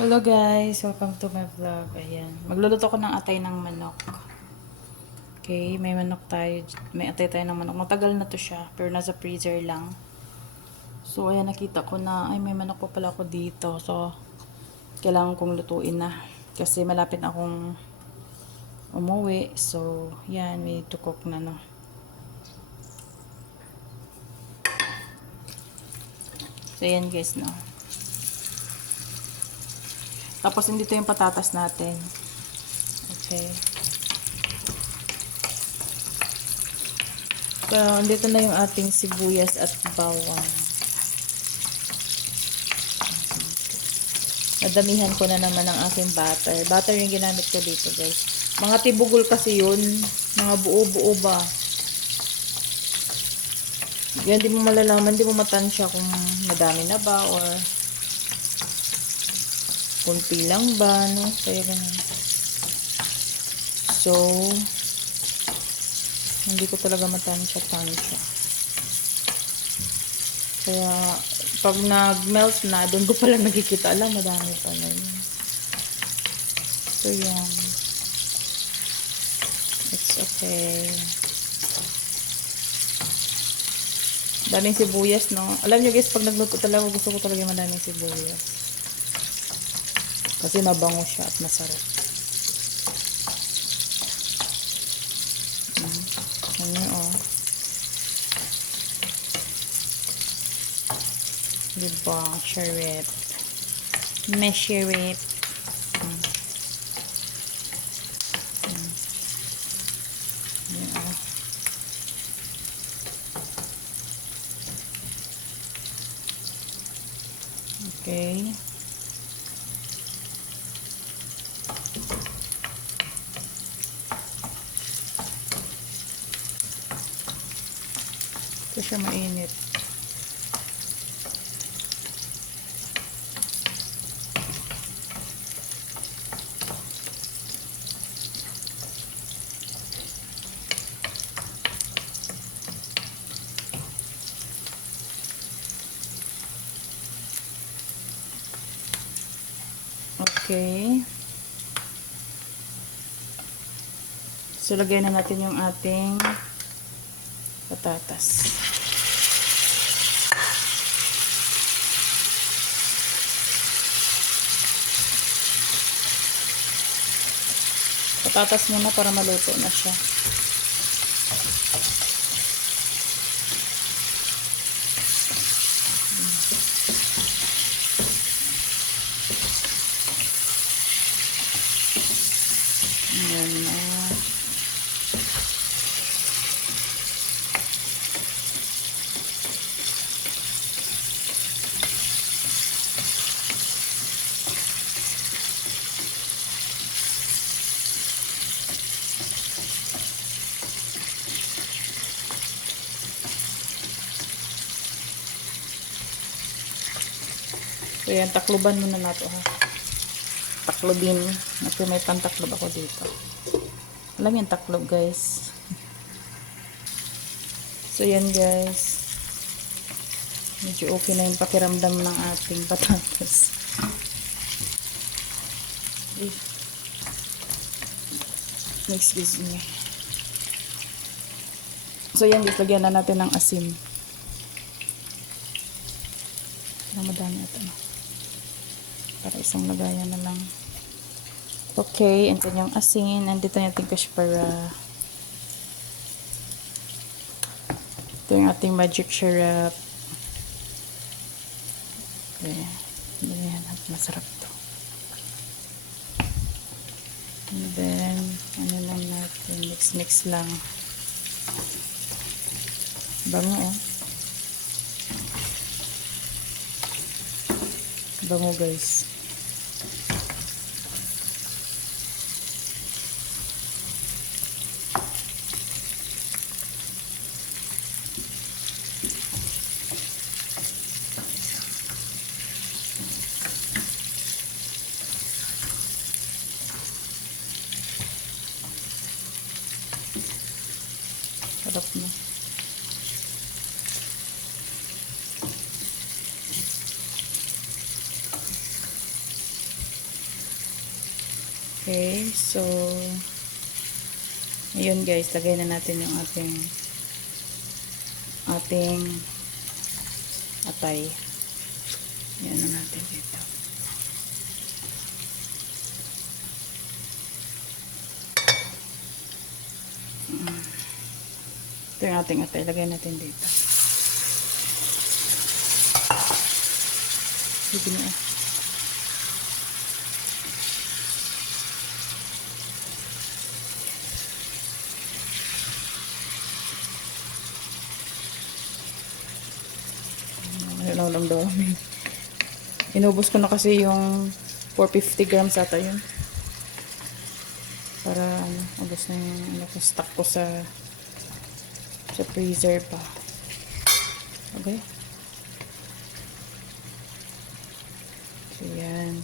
Hello guys, welcome to my vlog. Ayan, magluluto ko ng atay ng manok. Okay, may manok tayo, may atay tayo ng manok. Matagal na to siya, pero nasa freezer lang. So ayan, nakita ko na, ay may manok pa pala ako dito. So, kailangan kong lutuin na. Kasi malapit na akong umuwi. So, yan, we need to cook na no. So ayan guys no. Tapos dito yung patatas natin. Okay. So, dito na yung ating sibuyas at bawang. Nadamihan ko na naman ang aking butter. Butter yung ginamit ko dito, guys. Mga tibugol kasi yun. Mga buo-buo ba. Yan, di mo malalaman, di mo matansya kung madami na ba or kunti lang ba, no? Kaya ganun. So, hindi ko talaga matansya-tansya. Kaya, pag nag-melt na, doon ko pala nakikita. Alam, madami pala yun. So, yan. It's okay. Daming sibuyas, no? Alam nyo guys, pag nagluto talaga, gusto ko talaga madaming sibuyas. Kasi mabango siya at masarap. Ano oh. Diba? Shirip. Meshirip. Okay. Ito siya mainit. Okay. So, lagyan na natin yung ating patatas. Patatas muna para maluto na siya. Ayan na. So, yan, takluban muna nato ha. Taklobin. Kasi may pantaklob ako dito. Alam yan, taklob guys. So, yan guys. Medyo okay na yung pakiramdam ng ating patatas. Excuse me. So, yan guys. Lagyan na natin ng asin. Parang madami ito. Para isang lagayan na lang. Okay. And then yung asin. Andito yung ating kashpara. Ito yung ating magic syrup. Okay. Ayan. Masarap to. And then, ano lang natin. Mix lang. Bango oh. Bango guys. Sarap na. Okay, so ngayon guys, lagay na natin yung ating atay. Yan na natin dito. Ito yung ating atay. Lagay natin dito. Sige na. Ano daw. Inubos ko na kasi yung 450 grams ata yun. Para ubos na yung stock ko sa freezer pa. Okay. So yan.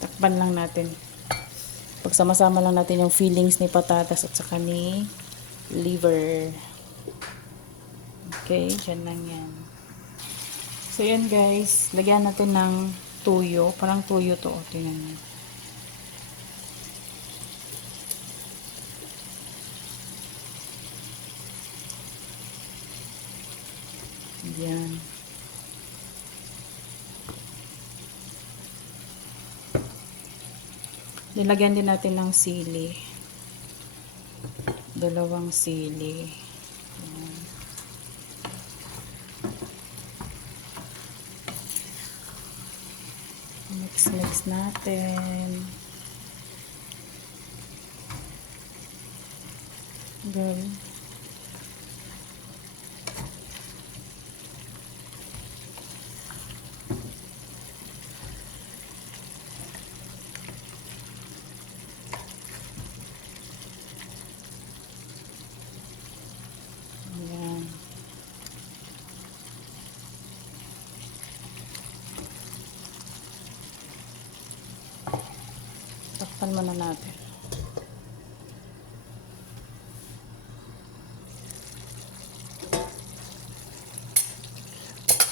Takpan lang natin. Pagsama-sama lang natin yung fillings ni patatas at saka ni liver. Okay, dyan lang yan. So, yan guys. Lagyan natin ng tuyo. Parang tuyo to. O, tingnan nyo. Yan. Nilagyan din natin ng sili. 2 sili. Yan. Mix natin. Good. Ayan. Takpan muna natin.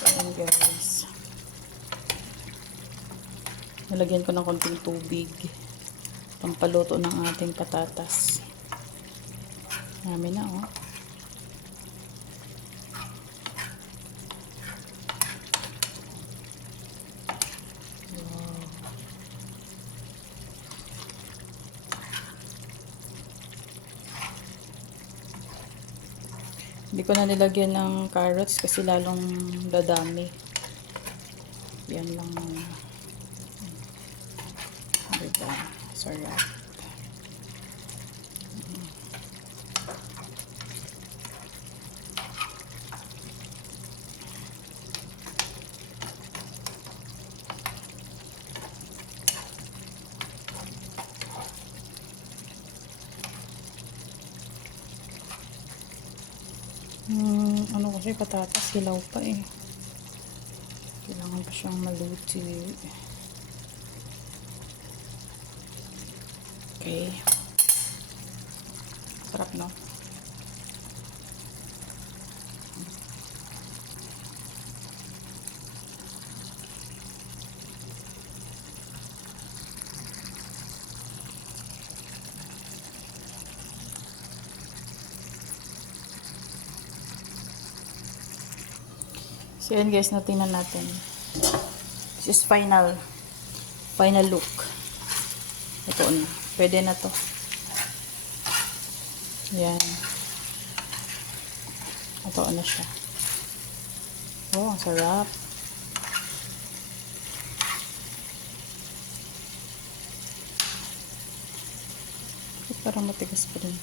Ayan guys. Nalagyan ko ng konting tubig. Pampaluto ng ating patatas. Marami na oh. Hindi ko na nilagyan ng carrots kasi lalong dadami. Yan lang. Diba? Sarap. Ano kasi patatas, hilaw pa eh. Kailangan pa siyang maluto. Okay. Sarap no? So yan guys, natingnan natin. This is final look. Ito na. Pwede na to. Yan. Ito na siya. Oh, ang sarap. Parang matigas pa rin.